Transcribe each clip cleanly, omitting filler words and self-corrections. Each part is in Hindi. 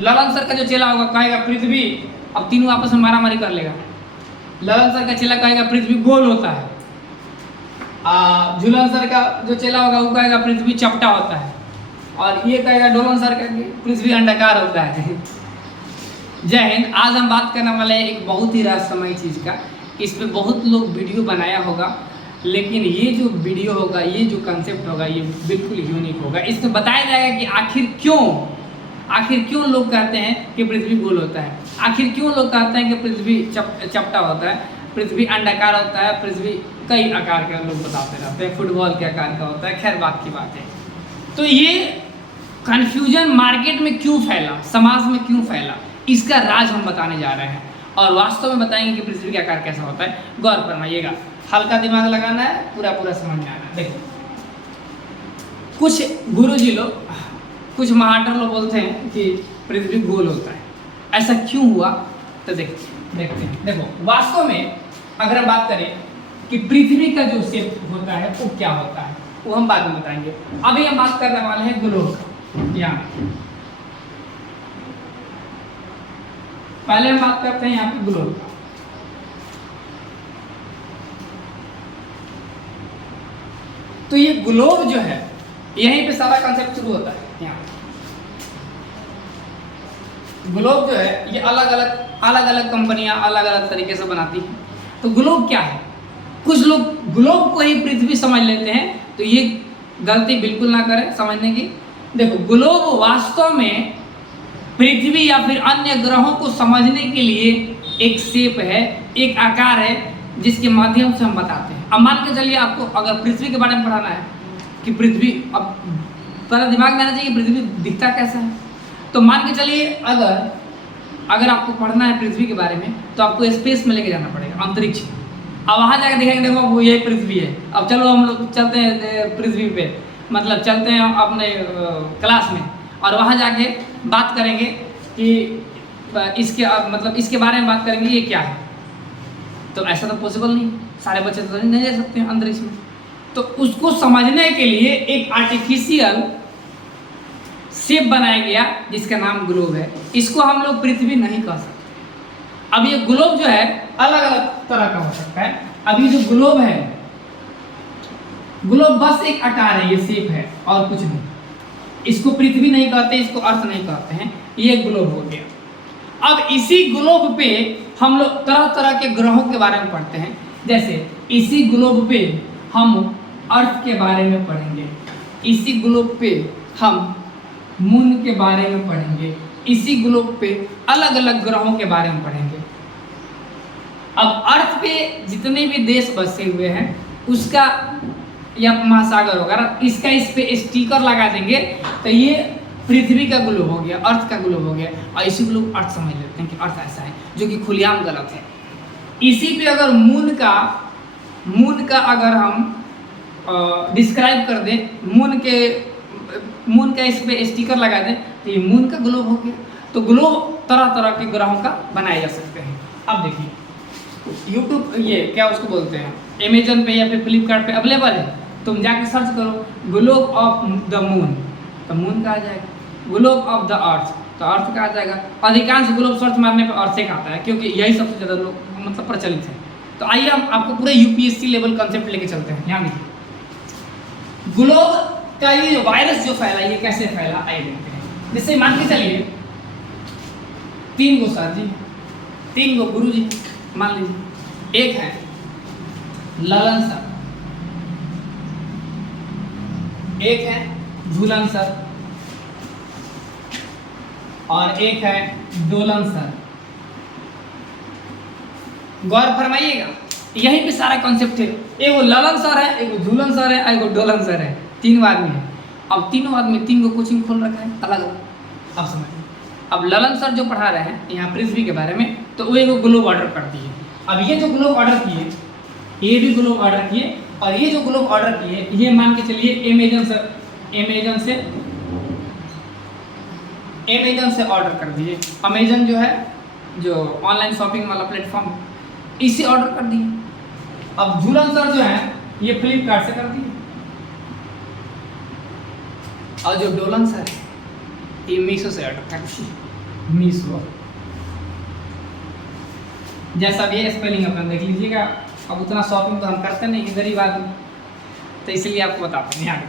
ललन सर का जो चेला होगा कहेगा पृथ्वी, अब तीनों आपस में मारामारी कर लेगा। ललन सर का चेला कहेगा पृथ्वी गोल होता है, झूलन सर का जो चेला होगा वो कहेगा पृथ्वी चपटा होता है, और ये कहेगा डोलन सर का पृथ्वी अंडाकार होता है। जय हिंद। आज हम बात करने वाले हैं एक बहुत ही रहस्यमय चीज़ का। इस पे बहुत लोग वीडियो बनाया होगा, लेकिन ये जो वीडियो होगा, ये जो कंसेप्ट होगा, ये बिल्कुल यूनिक होगा। इसमें बताया जाएगा कि आखिर क्यों लोग कहते हैं कि पृथ्वी गोल होता है, आखिर क्यों लोग कहते हैं कि पृथ्वी चपटा होता है, पृथ्वी अंडाकार होता है, पृथ्वी कई आकार के लोग बताते रहते हैं, फुटबॉल के आकार का होता है। खैर बात की बात है। तो ये कन्फ्यूजन मार्केट में क्यों फैला, समाज में क्यों फैला, इसका राज हम बताने जा रहे हैं और वास्तव में बताएंगे कि पृथ्वी का आकार कैसा होता है। गौर फरमाइएगा, हल्का दिमाग लगाना है, पूरा समझ में आना है। देखो, कुछ गुरुजी लोग, कुछ महाटर लोग बोलते हैं कि पृथ्वी गोल होता है। ऐसा क्यों हुआ, तो देखते हैं। देखो, वास्तव में अगर हम बात करें कि पृथ्वी का जो शेप होता है वो क्या होता है, वो हम बाद में बताएंगे। अभी हम बात करने वाले हैं ग्लोब का। यहाँ पहले हम बात करते हैं यहाँ पे ग्लोब का। तो ये ग्लोब जो है, यहीं पे सारा कॉन्सेप्ट शुरू होता है। यहाँ ग्लोब जो है, ये अलग अलग कंपनियां अलग अलग तरीके से बनाती हैं। तो ग्लोब क्या है, कुछ लोग ग्लोब को ही पृथ्वी समझ लेते हैं, तो ये गलती बिल्कुल ना करें समझने की। देखो, ग्लोब वास्तव में पृथ्वी या फिर अन्य ग्रहों को समझने के लिए एक शेप है, एक आकार है, जिसके माध्यम से हम बताते हैं। अब मान के चलिए आपको अगर पृथ्वी के बारे में पढ़ाना है कि पृथ्वी, अब पहले दिमाग में आना चाहिए पृथ्वी दिखता कैसा है। तो मान के चलिए अगर आपको पढ़ना है पृथ्वी के बारे में, तो आपको स्पेस में लेके जाना पड़ेगा, अंतरिक्ष। अब वहाँ जाकर देखेंगे, देखो वो ये पृथ्वी है। अब चलो हम लोग चलते हैं पृथ्वी पे, मतलब चलते हैं अपने क्लास में, और वहाँ जाके बात करेंगे कि इसके बारे में बात करेंगे, ये क्या है। तो ऐसा तो पॉसिबल नहीं, सारे बच्चे तो नहीं जा सकते हैं अंतरिक्ष में। तो उसको समझने के लिए एक आर्टिफिशियल शेप बनाया गया जिसका नाम ग्लोब है। इसको हम लोग पृथ्वी नहीं कह सकते। अब ये ग्लोब जो है अलग अलग तरह का हो सकता है। अब ये जो ग्लोब है, ग्लोब बस एक आकार है, ये शेप है और कुछ नहीं। इसको पृथ्वी नहीं कहते, इसको अर्थ नहीं कहते हैं, ये ग्लोब हो गया। अब इसी ग्लोब पे हम लोग तरह तरह के ग्रहों के बारे में पढ़ते हैं। जैसे इसी ग्लोब पे हम अर्थ के बारे में पढ़ेंगे, इसी ग्लोब पे हम मून के बारे में पढ़ेंगे, इसी ग्लोब पे अलग अलग ग्रहों के बारे में पढ़ेंगे। अब अर्थ पे जितने भी देश बसे हुए हैं उसका, या महासागर होगा, इसका इस पे स्टिकर लगा देंगे तो ये पृथ्वी का ग्लोब हो गया, अर्थ का ग्लोब हो गया। और इसी को लोग अर्थ समझ लेते हैं कि अर्थ ऐसा है, जो कि खुलेआम गलत है। इसी पे अगर मून का अगर हम डिस्क्राइब कर दें, मून का इस पे स्टिकर लगा दें तो ये मून का ग्लोब हो गया। तो ग्लोब तरह तरह के ग्रहों का बनाए जा सकते हैं। अब देखिए, यूट्यूब, ये क्या उसको बोलते हैं, अमेजन पे या फिर फ्लिपकार्ट पे अवेलेबल है। तुम जाके सर्च करो ग्लोब ऑफ द मून, तो मून का आ जाएगा। ग्लोब ऑफ द अर्थ, तो अर्थ का आ जाएगा। अधिकांश ग्लोब सर्च मारने पर अर्थ का आता है, क्योंकि यही सबसे ज़्यादा लोग मतलब प्रचलित है। तो आइए हम आपको पूरे यूपीएससी लेवल कंसेप्ट लेके चलते हैं। यहाँ देखिए, ग्लोब का ये वायरस जो फैला, ये कैसे फैला आइए देखते हैं। जैसे मान के चलिए 3 गो सर जी, 3 गो गुरु जी मान लीजिए। एक है ललन सर, एक है झूलन सर, और एक है डोलन सर। गौर फरमाइएगा, यहीं पे सारा कॉन्सेप्ट है। एगो ललन सर है, एगो झूलन सर है, एगो डोलन सर है। 3 आदमी है। अब तीनों आदमी 3 गो कोचिंग खोल रखा है अलग अलग। अब समझिए, अब ललन सर जो पढ़ा रहे हैं यहाँ पृथ्वी के बारे में, तो वो एगो ग्लोब ऑर्डर कर दिए। अब ये जो ग्लोब ऑर्डर किए, ये भी ग्लोब ऑर्डर किए, और ये जो ग्लोब ऑर्डर किए, ये मान के चलिए अमेजन से ऑर्डर कर दिए। अमेजन जो है, जो ऑनलाइन शॉपिंग वाला प्लेटफॉर्म, इसे ऑर्डर कर दिए। अब झूलन सर जो है, ये फ्लिपकार्ट से कर दिए, और जो डोलन सर है ये मीशो से ऑर्डर कर दिए। मीशो, जैसा भी है स्पेलिंग अपना देख लीजिएगा। अब उतना शॉपिंग तो हम करते नहीं है, गरीब आदमी, तो इसलिए आपको बताते हैं। यहाँ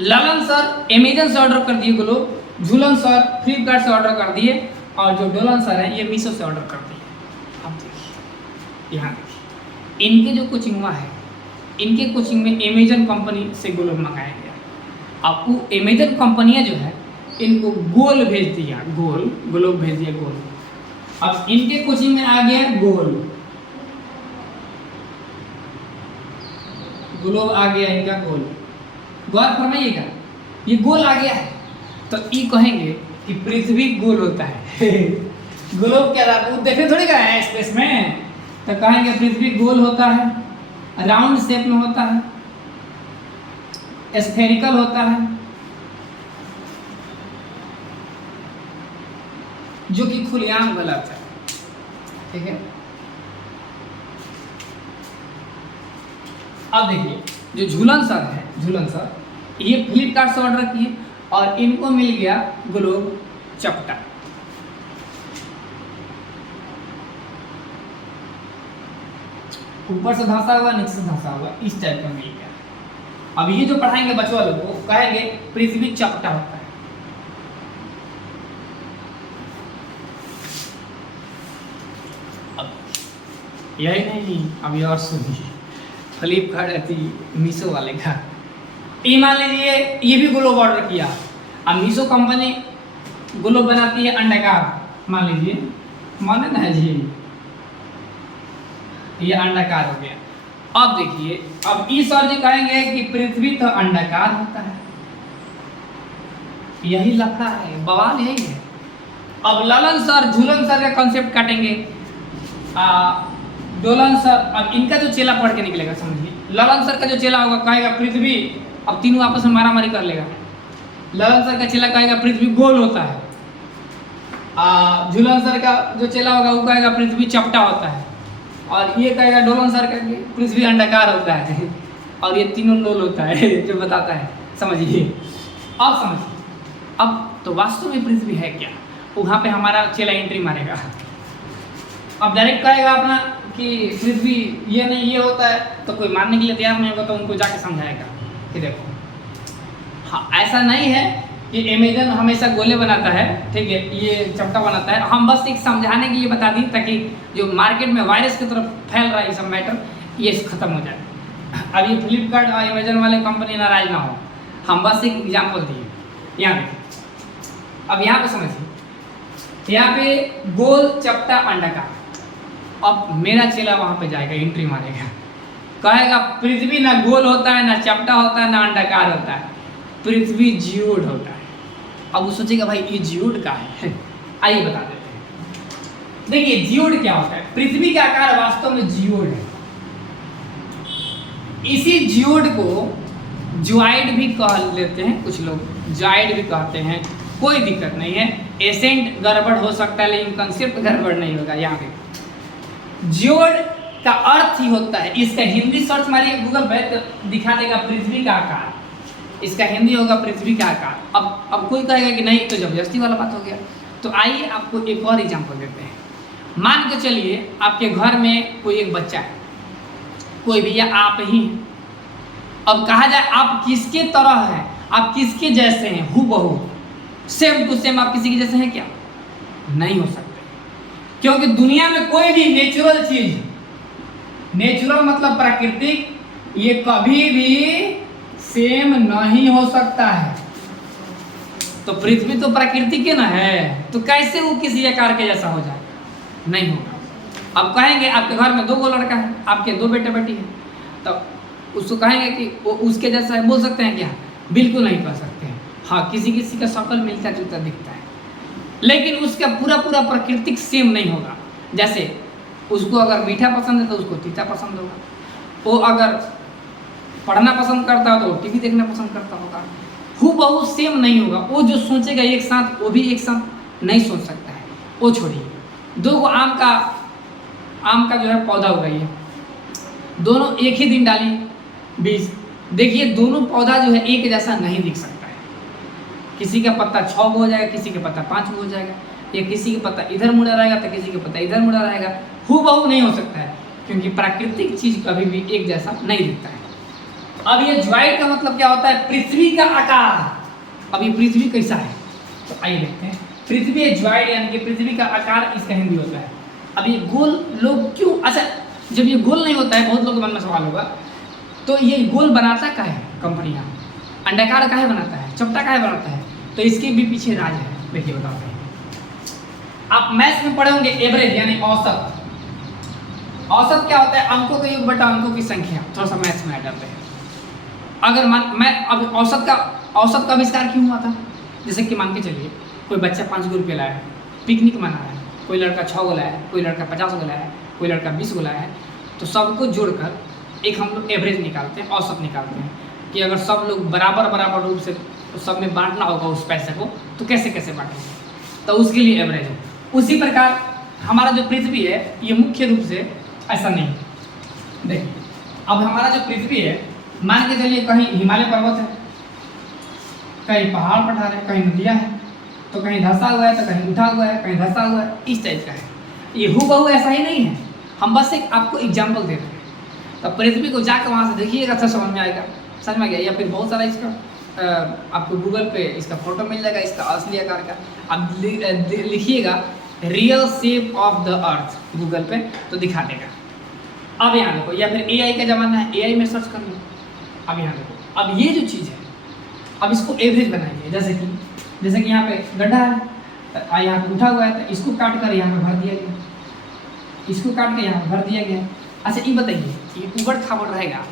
ललन सर अमेजन से ऑर्डर कर दिए ग्लोब, झूलन सर फ्लिपकार्ट से ऑर्डर कर दिए, और जो डोलन सर है ये मीशो से ऑर्डर कर दिए। अब देखिए यहाँ देखिए इनके जो कोचिंग हुआ है, इनके कोचिंग में अमेजन कंपनी से ग्लोब मंगाया गया। अब वो अमेजन कंपनियाँ जो है इनको गोल भेज दिया, गोल ग्लोब भेज दिया गोल। अब इनके कोचिंग में आ गया गोल, ग्लोब आ गया इनका गोल। गौर फरमाइएगा ये गोल आ गया है, तो ये कहेंगे कि पृथ्वी गोल होता है। ग्लोब क्या था, वो देखे थोड़ी गया है स्पेस में, तो कहेंगे पृथ्वी गोल होता है, राउंड शेप में होता है, स्फेरिकल होता है, जो कि खुलेआम गलत है। ठीक है, अब देखिए जो झूलन सर है, झूलन सर ये फ्लिपकार्ट से ऑर्डर किए और इनको मिल गया ग्लोब चपटा। ऊपर से धंसा हुआ, नीचे से धंसा हुआ, इस टाइप का मिल गया। अब ये जो पढ़ाएंगे बच्चों लोग को कहेंगे पृथ्वी चपटा होता है। अब यही नहीं, अभी और सुनिए फ्लिपकार्ट मीशो वाले का। ये मान लीजिए ये भी ग्लोब ऑर्डर किया, अब मीशो कंपनी ग्लोब बनाती है अंडाकार, मान लीजिए, माने ना जी ये अंडाकार हो गया। अब देखिए अब इस सर जी कहेंगे कि पृथ्वी तो अंडाकार होता है, यही लफड़ा है, बवाल यही है। अब ललन सर झूलन सर का कॉन्सेप्ट काटेंगे, डोलन सर, अब इनका जो चेला पढ़ के निकलेगा समझिए, ललन सर का जो चेला होगा कहेगा पृथ्वी, अब तीनों आपस में मारामारी कर लेगा। ललन सर का चेला कहेगा पृथ्वी गोल होता है, झूलन सर का जो चेला होगा वो कहेगा पृथ्वी चपटा होता है, और ये कहेगा डोलन सर का पृथ्वी अंडाकार होता है, और ये तीनों लोल होता है जो बताता है। समझिए, अब समझिए, अब तो वास्तव में पृथ्वी है क्या, वहाँ पे हमारा चेला एंट्री मारेगा। अब डायरेक्ट कहेगा अपना कि पृथ्वी ये नहीं ये होता है, तो कोई मानने के लिए तैयार नहीं होगा, तो उनको जाके समझाएगा कि देखो हाँ ऐसा नहीं है कि अमेजन हमेशा गोले बनाता है, ठीक है, ये चपटा बनाता है। हम बस एक समझाने के लिए बता दी ताकि जो मार्केट में वायरस की तरफ फैल रहा है ये सब मैटर, ये खत्म हो जाए। अब ये फ्लिपकार्ट और अमेजन वाले कंपनी नाराज ना हो, हम बस एक एग्जाम्पल दिए। यहाँ देखिए, अब यहाँ पे समझिए, यहाँ पे गोल चपटा अंडाकार। अब मेरा चेला वहाँ पे जाएगा, एंट्री मारेगा, कहेगा पृथ्वी ना गोल होता है, ना चपटा होता है, ना अंडाकार होता है, पृथ्वी जियोड होता है। अब वो सोचेगा भाई ये जियोड का है, आइए बता देते हैं। देखिए जियोड क्या होता है, पृथ्वी का आकार वास्तव में जियोड है। इसी जियोड को जॉइड भी कह लेते हैं कुछ लोग, जॉइड भी कहते हैं, कोई दिक्कत नहीं है। एसेंट गड़बड़ हो सकता है लेकिन कंसेप्ट गड़बड़ नहीं होगा। यहाँ पे जियोड का अर्थ ही होता है, इसका हिंदी सर्च मारिए गूगल पे तो दिखा देगा पृथ्वी का आकार, इसका हिंदी होगा पृथ्वी का आकार। अब कोई कहेगा कि नहीं तो जबरदस्ती वाला बात हो गया, तो आइए आपको एक और एग्जांपल देते हैं। मान के चलिए आपके घर में कोई एक बच्चा है, कोई भी या आप ही हैं। अब कहा जाए आप किसके तरह हैं, आप किसके जैसे हैं, हूबहू सेम टू सेम आप किसी के जैसे हैं क्या? नहीं हो सकते, क्योंकि दुनिया में कोई भी नेचुरल चीज, नेचुरल मतलब प्राकृतिक, ये कभी भी सेम नहीं हो सकता है। तो पृथ्वी तो प्राकृतिक है ना है, तो कैसे वो किसी आकार के जैसा हो जाए? नहीं होगा। अब कहेंगे आपके घर में 2 लड़का है, आपके 2 बेटे बेटी हैं, तो उसको कहेंगे कि वो उसके जैसा है, बोल सकते हैं क्या? बिल्कुल नहीं कह सकते हैं। हाँ, किसी किसी का शक्ल मिलता जुलता दिखता है, लेकिन उसका पूरा पूरा प्राकृतिक सेम नहीं होगा। जैसे उसको अगर मीठा पसंद है तो उसको तीता पसंद होगा, वो अगर पढ़ना पसंद करता हो तो टीवी देखना पसंद करता होगा। हूबहू सेम नहीं होगा। वो जो सोचेगा एक साथ, वो भी एक साथ नहीं सोच सकता है। वो छोड़िए, 2 आम का जो है पौधा उगाइए, दोनों एक ही दिन डालिए बीज, देखिए दोनों पौधा जो है एक जैसा नहीं दिख सकता है। किसी का पत्ता 6 गो हो जाएगा, किसी का पत्ता 5 गो हो जाएगा, या किसी का पत्ता इधर मुड़ा रहेगा तो किसी का पत्ता इधर मुड़ा रहेगा, हूबहू नहीं हो सकता है, क्योंकि प्राकृतिक चीज कभी भी एक जैसा नहीं दिखता है। अब ये ज्वाइड का मतलब क्या होता है? पृथ्वी का आकार। अब ये पृथ्वी कैसा है तो आइए देखते हैं। पृथ्वी ज्वाइड यानी कि पृथ्वी का आकार, इसका हिंदी होता है। अब ये गोल लोग क्यों, अच्छा जब ये गोल नहीं होता है, बहुत लोगों के मन में सवाल होगा, तो ये गोल बनाता क्या है कंपनियां, अंडाकार काहे बनाता है, चपटा काहे बनाता है? तो इसके भी पीछे राज है, देखिए बताते हैं। आप मैथ्स में पढ़े होंगे एवरेज यानी औसत। औसत क्या होता है? अंकों का योग बटा अंकों की संख्या। थोड़ा सा मैथ्स में आ जाते हैं। अगर मैं अब औसत का आविष्कार क्यों हुआ था? जैसे कि मान के चलिए कोई बच्चा 5 गो रुपये लाया है, पिकनिक मना रहा है, कोई लड़का 6 गो लाया है, कोई लड़का 50 गो लाया है, कोई लड़का 20 गो लाया है, तो सबको जोड़कर एक हम लोग एवरेज निकालते हैं, औसत निकालते हैं कि अगर सब लोग बराबर रूप से सब में बांटना होगा उस पैसे को, तो कैसे कैसे बांटेंगे, तो उसके लिए एवरेज है। उसी प्रकार हमारा जो पृथ्वी है ये मुख्य रूप से ऐसा नहीं है। देखिए अब हमारा जो पृथ्वी है, मान के चलिए कहीं हिमालय पर्वत है, कहीं पहाड़ पठार है, कहीं नदियाँ है, तो कहीं धंसा हुआ है तो कहीं उठा हुआ है, कहीं धंसा हुआ है, इस टाइप का है। ये हूबहू ऐसा ही नहीं है, हम बस एक आपको एग्जाम्पल दे रहे हैं। तो पृथ्वी को जाकर वहाँ से देखिएगा तो समझ में आएगा, समझ में आ गया। या फिर बहुत सारा इसका आपको गूगल पे इसका फोटो मिल जाएगा, इसका असली आकार का। आप लिखिएगा real shape of the earth Google पे तो दिखा देगा। अब यहाँ देखो, या फिर AI का ज़माना है, AI में सर्च कर लो। अब यहाँ देखो, अब ये जो चीज़ है, अब इसको एवरेज बनाएंगे। जैसे कि यहाँ पे गड्ढा है, यहाँ पे उठा हुआ है, तो इसको काट कर यहाँ पे भर दिया गया, इसको काट कर यहाँ पे भर दिया गया। अच्छा ये बताइए, ये उबड़ खाबड़ रहेगा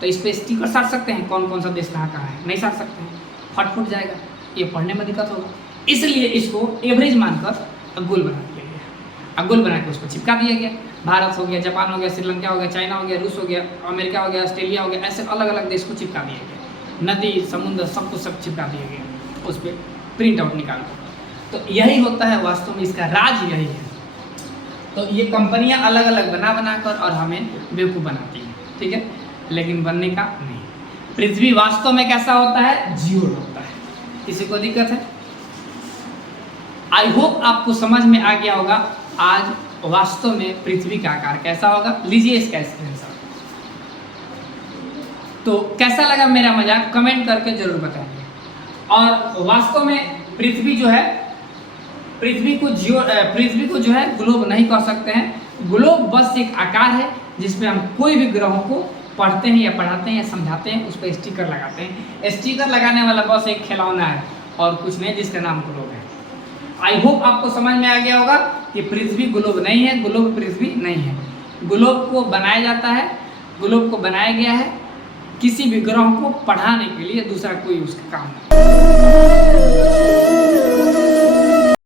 तो इस पर स्टिकर साट सकते हैं? कौन कौन सा देश कहाँ है? नहीं साट सकते हैं, फट जाएगा, ये पढ़ने में दिक्कत होगा। इसलिए इसको एवरेज मानकर गोल बना दिया गया। अब गोल बना के उसको चिपका दिया गया। भारत हो गया, जापान हो गया, श्रीलंका हो गया, चाइना हो गया, रूस हो गया, अमेरिका हो गया, ऑस्ट्रेलिया हो गया, ऐसे अलग अलग देश को चिपका दिया गया। नदी समुद्र सबको सब चिपका दिया गया, उस पर प्रिंट आउट निकाल कर। तो यही होता है वास्तव में, इसका राज यही है। तो ये कंपनियां अलग अलग बना कर और हमें बेवकूफ़ बनाती हैं, ठीक है, लेकिन बनने का नहीं। पृथ्वी वास्तव में कैसा होता है? जीरो होता है। किसी को दिक्कत है? आई होप आपको समझ में आ गया होगा आज वास्तव में पृथ्वी का आकार कैसा होगा। लीजिए इसका स्क्रीनशॉट। तो कैसा लगा मेरा मजाक कमेंट करके जरूर बताएंगे। और वास्तव में पृथ्वी जो है, पृथ्वी को जो है ग्लोब नहीं कह सकते हैं। ग्लोब बस एक आकार है जिस पे हम कोई भी ग्रहों को पढ़ते हैं या पढ़ाते हैं या समझाते हैं, उस पर स्टिकर लगाते हैं। स्टिकर लगाने वाला बस एक खिलौना है और कुछ नहीं, जिसका नाम ग्लोब है। आई होप आपको समझ में आ गया होगा कि पृथ्वी ग्लोब नहीं है, ग्लोब पृथ्वी नहीं है। ग्लोब को बनाया जाता है, ग्लोब को बनाया गया है किसी भी ग्रह को पढ़ाने के लिए, दूसरा कोई उसका काम नहीं।